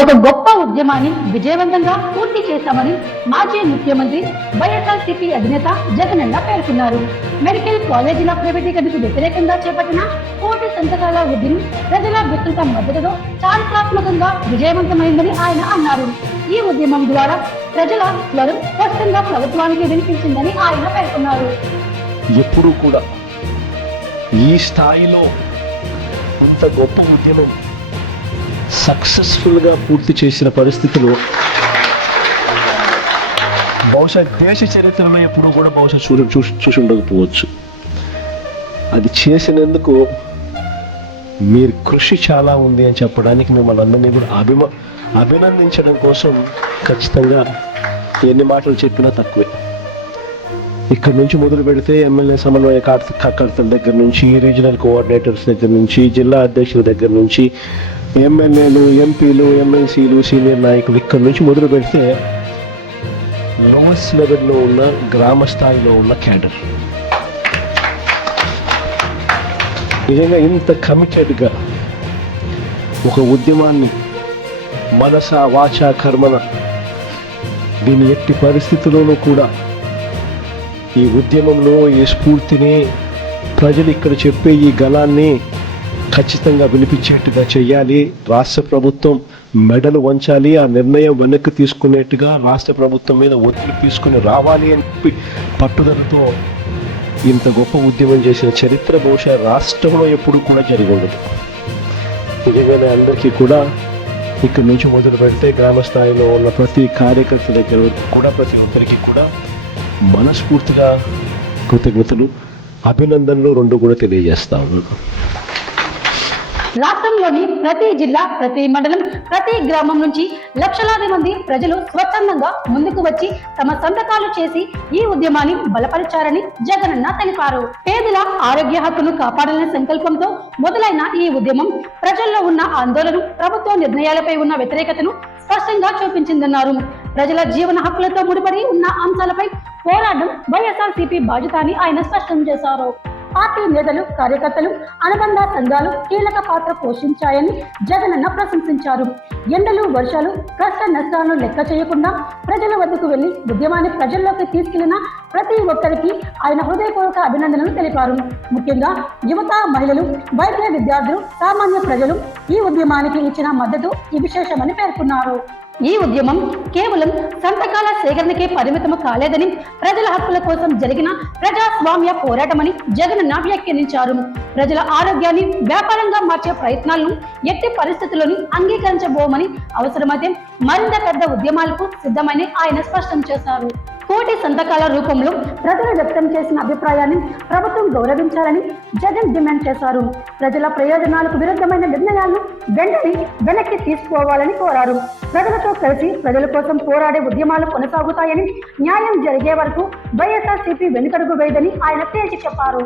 ఒక గొప్ప ఉద్యమాన్ని విజయవంతంగా పూర్తి చేశామని మాజీ ముఖ్యమంత్రి వైఎస్ఆర్సీపీ అధినేత జగనన్న పేర్కొన్నారు. మెడికల్ కాలేజీల ప్రైవేటీకరణకు వ్యతిరేకంగా చేపట్టిన కోటి సంతకాల ఉద్యమం ప్రజల విస్తృత మద్దతుతో చారిత్రాత్మకంగా విజయవంతమైందని ఆయన అన్నారు. ఈ ఉద్యమం ద్వారా ప్రజల స్వరం స్పష్టంగా ప్రభుత్వానికి వినిపించిందని ఆయన పేర్కొన్నారు. ఎప్పుడూ కూడా ఈ స్థాయిలో ఇంత గొప్ప ఉద్యమం సక్సెస్ఫుల్గా పూర్తి చేసిన పరిస్థితులు బహుశా దేశ చరిత్రలో ఎప్పుడు కూడా బహుశా చూసి ఉండకపోవచ్చు. అది చేసినందుకు మీరు కృషి చాలా ఉంది అని చెప్పడానికి మిమ్మల్ని అందరినీ కూడా అభినందించడం కోసం ఖచ్చితంగా ఎన్ని మాటలు చెప్పినా తక్కువే. ఇక్కడ నుంచి మొదలు పెడితే ఎమ్మెల్యే సమన్వయకర్తల దగ్గర నుంచి, రీజనల్ కోఆర్డినేటర్స్ దగ్గర నుంచి, జిల్లా అధ్యక్షుల దగ్గర నుంచి, ఎమ్మెల్యేలు, ఎంపీలు, ఎమ్మెల్సీలు, సీనియర్ నాయకులు, ఇక్కడ నుంచి మొదలు పెడితే లోయెస్ట్ లెవెల్లో ఉన్న గ్రామ స్థాయిలో ఉన్న క్యాడర్ నిజంగా ఇంత కమిటెడ్గా ఒక ఉద్యమాన్ని మనస వాచ కర్మన దీని ఎట్టి పరిస్థితుల్లోనూ కూడా ఈ ఉద్యమంలో ఈ స్ఫూర్తిని ప్రజలు ఇక్కడ చెప్పే ఈ గళాన్ని ఖచ్చితంగా వినిపించేట్టుగా చేయాలి. రాష్ట్ర ప్రభుత్వం మెడలు వంచాలి, ఆ నిర్ణయం వెనక్కి తీసుకునేట్టుగా రాష్ట్ర ప్రభుత్వం మీద ఒత్తిడి తీసుకుని రావాలి అని చెప్పి పట్టుదలతో ఇంత గొప్ప ఉద్యమం చేసిన చరిత్ర బహుశా రాష్ట్రంలో ఎప్పుడు కూడా జరిగి ఉండదు. నిజంగానే అందరికీ కూడా ఇక్కడ నుంచి మొదలు పెడితే గ్రామ స్థాయిలో ఉన్న ప్రతి కార్యకర్త దగ్గర కూడా ప్రతి ఒక్కరికి కూడా మనస్ఫూర్తిగా కృతజ్ఞతలు, అభినందనలు రెండు కూడా తెలియజేస్తా ఉన్నాను. రాష్ట్రంలోని ప్రతి జిల్లా, ప్రతి మండలం, ప్రతి గ్రామం నుంచి లక్షలాది మంది ప్రజలు స్వచ్ఛందంగా ముందుకు వచ్చి తమ సంతకాలు చేసి ఈ ఉద్యమాన్ని బలపరిచారని జగనన్న తెలిపారు. పేదల ఆరోగ్య హక్కును కాపాడాలనే సంకల్పంతో మొదలైన ఈ ఉద్యమం ప్రజల్లో ఉన్న ఆందోళన, ప్రభుత్వ నిర్ణయాలపై ఉన్న వ్యతిరేకతను స్పష్టంగా చూపించిందన్నారు. ప్రజల జీవన హక్కులతో ముడిపడి ఉన్న అంశాలపై పోరాటం వైఎస్ఆర్సీపీ బాధ్యత అని ఆయన స్పష్టం చేశారు. పార్టీ నేతలు, కార్యకర్తలు, అనుబంధ సంఘాలు కీలక పాత్ర పోషించాయని జగనన్న ప్రశంసించారు. ఎండలు, వర్షాలు, కష్ట నష్టాలను లెక్క చేయకుండా ప్రజల వద్దకు వెళ్లి ఉద్యమాన్ని ప్రజల్లోకి తీసుకెళ్లిన ప్రతి ఒక్కరికి ఆయన హృదయపూర్వక అభినందనలు తెలిపారు. ముఖ్యంగా యువత, మహిళలు, వైద్య విద్యార్థులు, సామాన్య ప్రజలు ఈ ఉద్యమానికి ఇచ్చిన మద్దతు విశేషమని పేర్కొన్నారు. ఈ ఉద్యమం కేవలం సంతకాల సేకరణకే పరిమితం కాలేదని, ప్రజల హక్కుల కోసం జరిగిన ప్రజాస్వామ్య పోరాటమని జగనన్న వ్యాఖ్యానించారు. ప్రజల ఆరోగ్యాన్ని వ్యాపారంగా మార్చే ప్రయత్నాలను ఎట్టి పరిస్థితుల్లోనూ అంగీకరించబోమని, అవసరమైతే మరింత పెద్ద ఉద్యమాలకు సిద్ధమని ఆయన స్పష్టం చేశారు. కోటి సంతకాల రూపంలో ప్రజలు వ్యక్తం చేసిన అభిప్రాయాన్ని ప్రభుత్వం గౌరవించాలని జగన్ డిమాండ్ చేశారు. ప్రజల ప్రయోజనాలకు విరుద్ధమైన నిర్ణయాలను వెంటనే వెనక్కి తీసుకోవాలని కోరారు. ప్రజలతో కలిసి ప్రజల కోసం పోరాడే ఉద్యమాలు కొనసాగుతాయని, న్యాయం జరిగే వరకు వైఎస్ఆర్సీపీ వెనుకడుగు వేయదని ఆయన తేల్చి చెప్పారు.